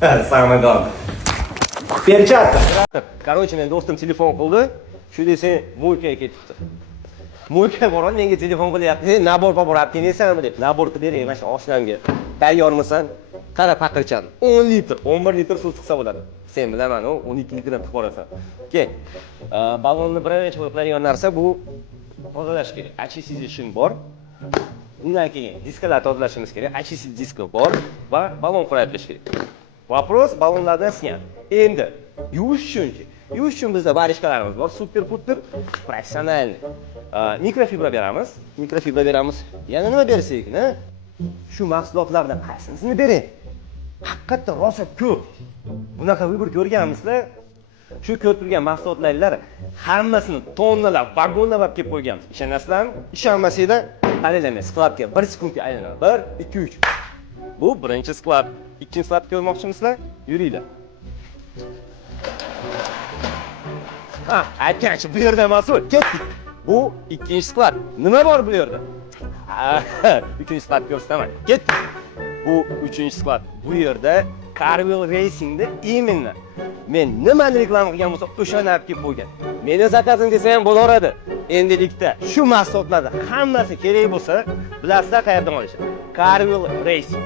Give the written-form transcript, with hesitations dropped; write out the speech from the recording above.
Самое главное. Перчатка. Короче, men do'stim telefon qildi. Shu desa, Mo'ykaga ketibdi. Mo'yka boron menga telefon qilyapti. Nabor boryapti deysanmi deb. Nabor qilib bering, mana shu oshnamga. Tayyormisan? Qara paqirchan. 10 litr, 11 litr suv chiqsa bo'ladi. Sen bilaman, 12 litrdan chiqib borasan. Kel. Ballonni birinchi qo'yiladigan narsa bu tozalash kerak. Очиститель bor. Undan keyin diskalar tozalashimiz kerak. Очиститель disk bor va ballon quraytirish kerak. Вопрос ballonlardan снят. Endi yuvish uchun bizda varishkalarimiz bor. Super puper professionalniy. Mikrofibra beramiz. Yana nima bersak, shu mahsulotlardan qaysinisini bering. Haqiqatdan rosa ko'p. Bunaqa vibur ko'rganmizlar. Shu ko'p turgan mahsulotlar hammasini tonnalab, vagonlab kelib qo'yganmiz. Ishonasizlarmi? Ishonmasanglar, qaranglar, skladga 1 sekundga aylanadi. 1, 2, 3. Bu birinchi sklad. Ikkinchi skladga ko'rmoqchimisizlar? Yuringlar. Aytgancha bu yerda mas'ul. Ketdik. Bu ikkinchi sklad. Nima bor bu yerda? Ikkinchi sklad ko'rsataman. Ketdik. Bu uchinchi sklad. Bu yerda Carwheel Racing'da именно men nimani reklama qilgan bo'lsa, o'shani olib kelib qo'ygan. Meni zakazim desa ham bo'laveradi. Endilikda shu mahsulotlarning hammasi kerak bo'lsa, bilasizlar qayerdan olishni. Carwheel Racing.